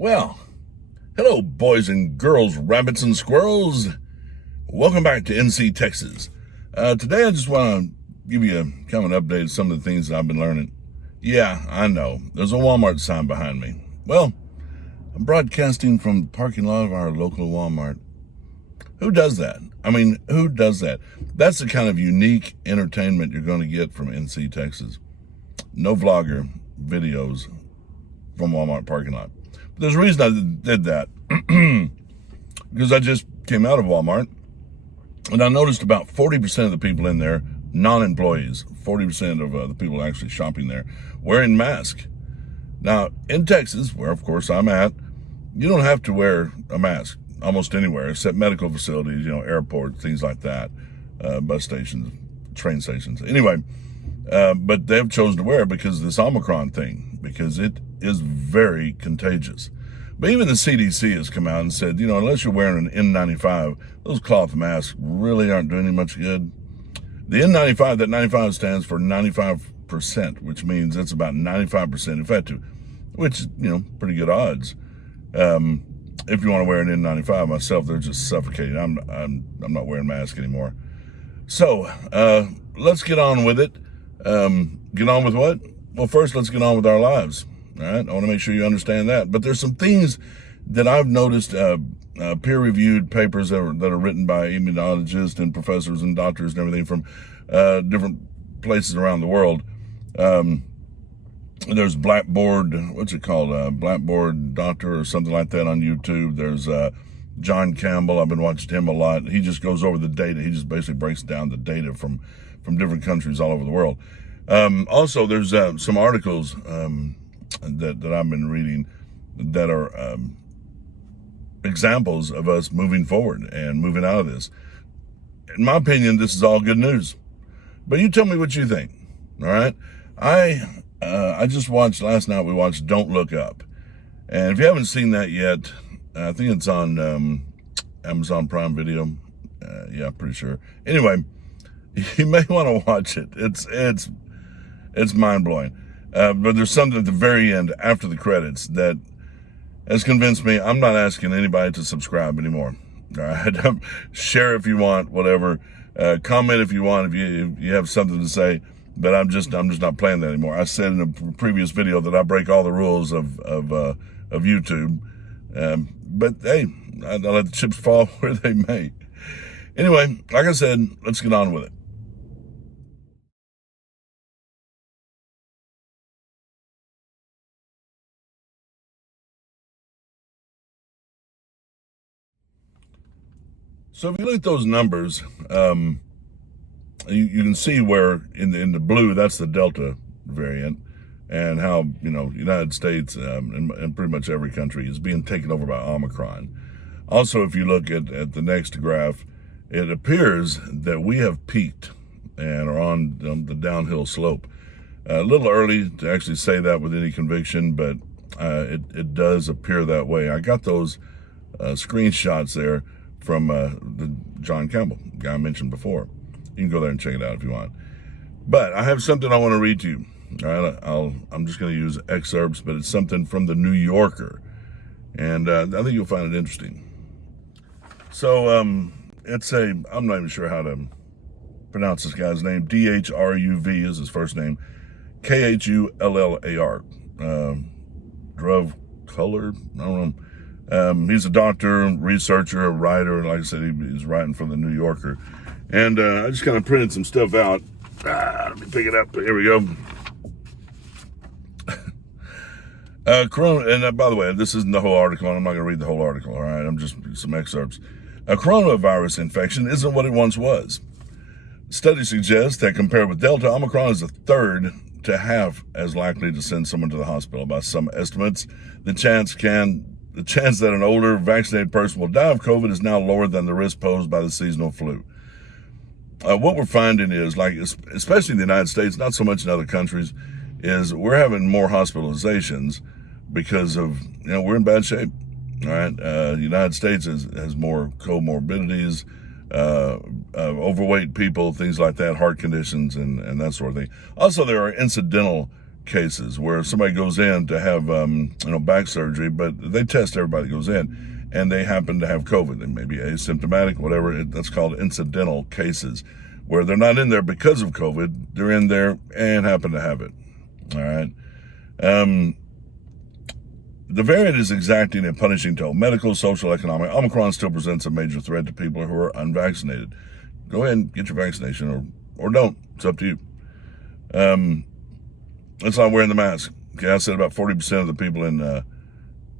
Well, hello, boys and girls, rabbits and squirrels. Welcome back to NC, Texas. Today, I just want to give you kind of an update of some of the things that I've been learning. Yeah, I know. There's a Walmart sign behind me. Well, I'm broadcasting from the parking lot of our local Walmart. Who does that? I mean, who does that? That's the kind of unique entertainment you're going to get from NC, Texas. No vlogger videos from Walmart parking lot. But there's a reason I did that. Because I just came out of Walmart and I noticed about 40% of the people in there, non-employees, 40% of the people actually shopping there, wearing masks. Now, in Texas, where of course I'm at, you don't have to wear a mask almost anywhere except medical facilities, airports, things like that, bus stations, train stations. Anyway, but they've chosen to wear it because of this Omicron thing, because it is very contagious. But even the CDC has come out and said, unless you're wearing an N95, those cloth masks really aren't doing you much good. The N95, that 95 stands for 95%, which means it's about 95% effective, which, pretty good odds. If you want to wear an N95, myself, they're just suffocating. I'm not wearing a mask anymore. So, let's get on with it. Get on with what? Well, first, let's get on with our lives. All right, I want to make sure you understand that. But there's some things that I've noticed, peer-reviewed papers that are written by immunologists and professors and doctors and everything from different places around the world. There's Blackboard, what's it called? Blackboard Doctor or something like that on YouTube. There's John Campbell. I've been watching him a lot. He just goes over the data. He just basically breaks down the data from different countries all over the world. Also, there's some articles that I've been reading that are examples of us moving forward and moving out of this. In my opinion, this is all good news. But you tell me what you think, all right? I just watched, last night we watched Don't Look Up. And if you haven't seen that yet, I think it's on Amazon Prime Video. Yeah, pretty sure. Anyway, you may want to watch it. It's mind-blowing. But there's something at the very end, after the credits, that has convinced me I'm not asking anybody to subscribe anymore. All right, share if you want, whatever. Comment if you want, if you have something to say. But I'm just not playing that anymore. I said in a previous video that I break all the rules of YouTube. But hey, I let the chips fall where they may. Anyway, like I said, let's get on with it. So if you look at those numbers, you can see where in the blue, that's the Delta variant, and how, United States and pretty much every country is being taken over by Omicron. Also, if you look at the next graph, it appears that we have peaked and are on the downhill slope. A little early to actually say that with any conviction, but it does appear that way. I got those screenshots there from the John Campbell guy I mentioned before. You can go there and check it out if you want. But I have something I want to read to you. All right, I'm just going to use excerpts, but it's something from the New Yorker, and I think you'll find it interesting. So I'm not even sure how to pronounce this guy's name. Dhruv is his first name. Khullar. Dhruv Color. I don't know. He's a doctor, researcher, a writer, and like I said, he's writing for the New Yorker. And I just kind of printed some stuff out. Let me pick it up. Here we go. And by the way, this isn't the whole article, and I'm not going to read the whole article, all right? I'm just some excerpts. A coronavirus infection isn't what it once was. Studies suggest that compared with Delta, Omicron is a third to half as likely to send someone to the hospital. By some estimates, the chance that an older vaccinated person will die of COVID is now lower than the risk posed by the seasonal flu. What we're finding is, especially in the United States, not so much in other countries, is we're having more hospitalizations because of, we're in bad shape. All right. The United States has more comorbidities, overweight people, things like that, heart conditions, and that sort of thing. Also, there are incidental cases where somebody goes in to have back surgery, but they test everybody that goes in, and they happen to have COVID. They may be asymptomatic, whatever. That's called incidental cases, where they're not in there because of COVID. They're in there and happen to have it. All right. The variant is exacting and punishing toll. Medical, social, economic. Omicron still presents a major threat to people who are unvaccinated. Go ahead and get your vaccination, or don't. It's up to you. It's not wearing the mask. Okay, I said about 40% of the people in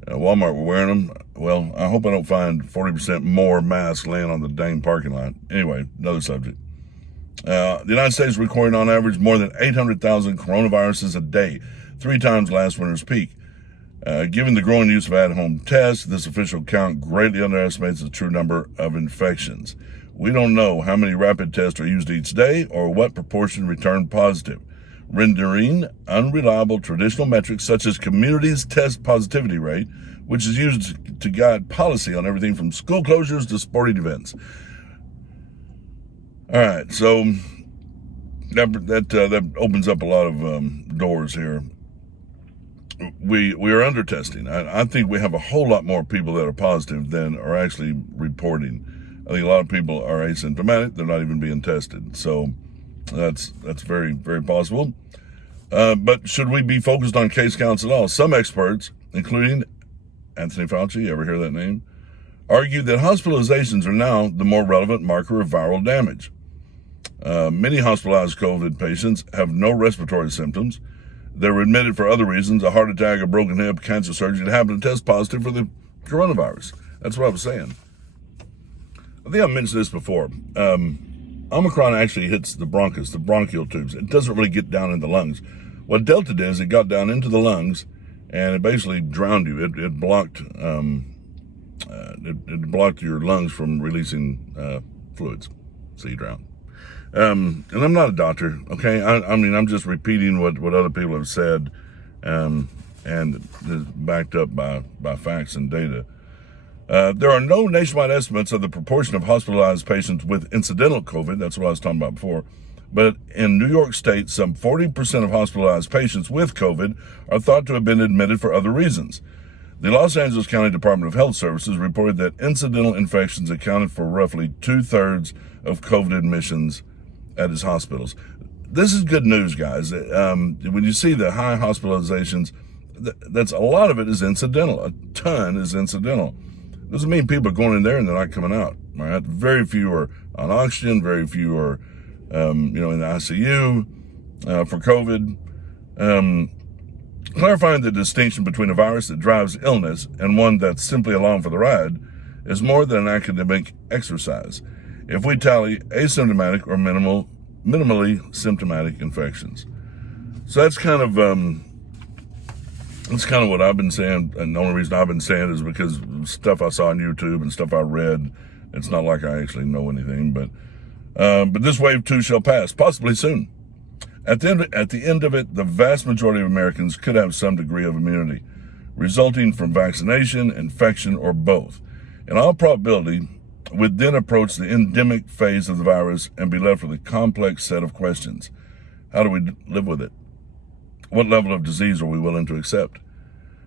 Walmart were wearing them. Well, I hope I don't find 40% more masks laying on the dang parking lot. Anyway, another subject. The United States is recording on average more than 800,000 coronaviruses a day, 3 times last winter's peak. Given the growing use of at-home tests, this official count greatly underestimates the true number of infections. We don't know how many rapid tests are used each day or what proportion return positive, rendering unreliable traditional metrics such as communities' test positivity rate, which is used to guide policy on everything from school closures to sporting events. All right, so that opens up a lot of doors here. We are under testing. I think we have a whole lot more people that are positive than are actually reporting. I think a lot of people are asymptomatic. They're not even being tested. So that's very, very possible. But should we be focused on case counts at all? Some experts, including Anthony Fauci, ever hear that name, argue that hospitalizations are now the more relevant marker of viral damage. Many hospitalized COVID patients have no respiratory symptoms. They were admitted for other reasons, a heart attack, a broken hip, cancer surgery, that happened to test positive for the coronavirus. That's what I was saying. I think I mentioned this before. Omicron actually hits the bronchus, the bronchial tubes. It doesn't really get down in the lungs. What Delta did is it got down into the lungs, and it basically drowned you. It blocked your lungs from releasing fluids, so you drowned. And I'm not a doctor, okay? I mean, I'm just repeating what other people have said, and backed up by facts and data. There are no nationwide estimates of the proportion of hospitalized patients with incidental COVID. That's what I was talking about before. But in New York State, some 40% of hospitalized patients with COVID are thought to have been admitted for other reasons. The Los Angeles County Department of Health Services reported that incidental infections accounted for roughly 2/3 of COVID admissions at its hospitals. This is good news, guys. When you see the high hospitalizations, that's a lot of it is incidental. A ton is incidental. Doesn't mean people are going in there and they're not coming out. All right, very few are on oxygen. Very few are, in the ICU for COVID. Clarifying the distinction between a virus that drives illness and one that's simply along for the ride is more than an academic exercise. If we tally asymptomatic or minimally symptomatic infections. So that's kind of what I've been saying, and the only reason I've been saying it is because stuff I saw on YouTube and stuff I read. It's not like I actually know anything, but this wave too shall pass, possibly soon. At the end of it, the vast majority of Americans could have some degree of immunity, resulting from vaccination, infection, or both. In all probability, would then approach the endemic phase of the virus and be left with a complex set of questions. How do we live with it? What level of disease are we willing to accept?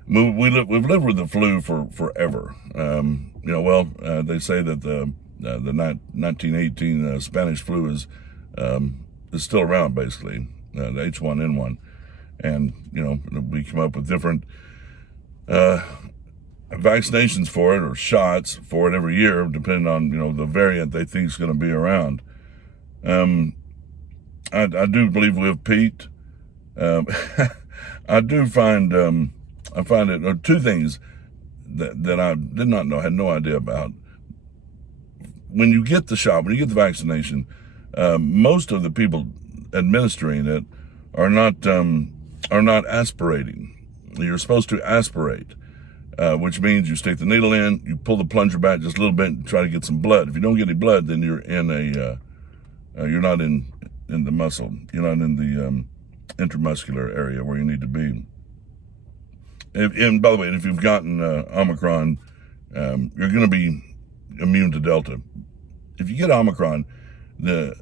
We've lived with the flu for forever. They say that the 1918 Spanish flu is still around, basically, the H1N1. And, we come up with different vaccinations for it or shots for it every year, depending on, the variant they think is going to be around. I do believe we have peaked. I find it two things that I did not know, had no idea about. When you get the shot, when you get the vaccination, most of the people administering it are not aspirating. You're supposed to aspirate, which means you stick the needle in, you pull the plunger back just a little bit and try to get some blood. If you don't get any blood, then you're you're not in the muscle. You're not in the intramuscular area where you need to be. And by the way, if you've gotten Omicron, you're going to be immune to Delta. If you get Omicron, the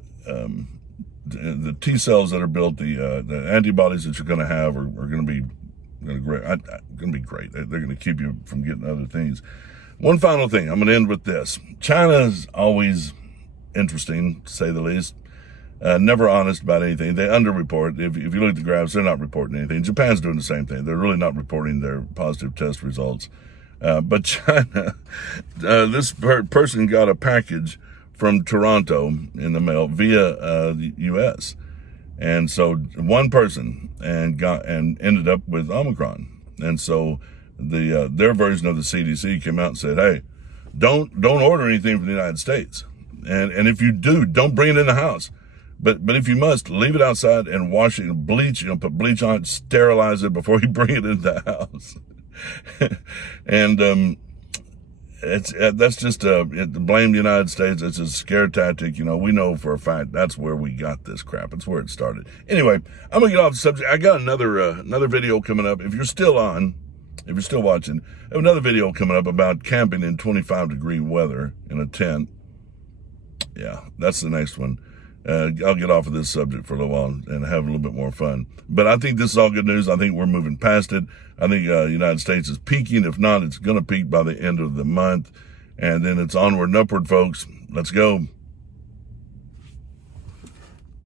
the T cells that are built, the antibodies that you're going to have are going to be going to be great. They're going to keep you from getting other things. One final thing, I'm going to end with this. China is always interesting, to say the least. Never honest about anything. They underreport. If you look at the graphs, they're not reporting anything. Japan's doing the same thing. They're really not reporting their positive test results. But China, this person got a package from Toronto in the mail via the U.S. And so one person and ended up with Omicron. And so their version of the CDC came out and said, hey, don't order anything from the United States. And if you do, don't bring it in the house. But if you must, leave it outside and wash it and bleach, put bleach on it, sterilize it before you bring it into the house. And that's just blame the United States. It's a scare tactic. We know for a fact that's where we got this crap. It's where it started. Anyway, I'm gonna get off the subject. I got another video coming up. If you're still watching, I have another video coming up about camping in 25-degree weather in a tent. Yeah, that's the next one. I'll get off of this subject for a little while and have a little bit more fun. But I think this is all good news. I think we're moving past it. I think the United States is peaking. If not, it's going to peak by the end of the month. And then it's onward and upward, folks. Let's go.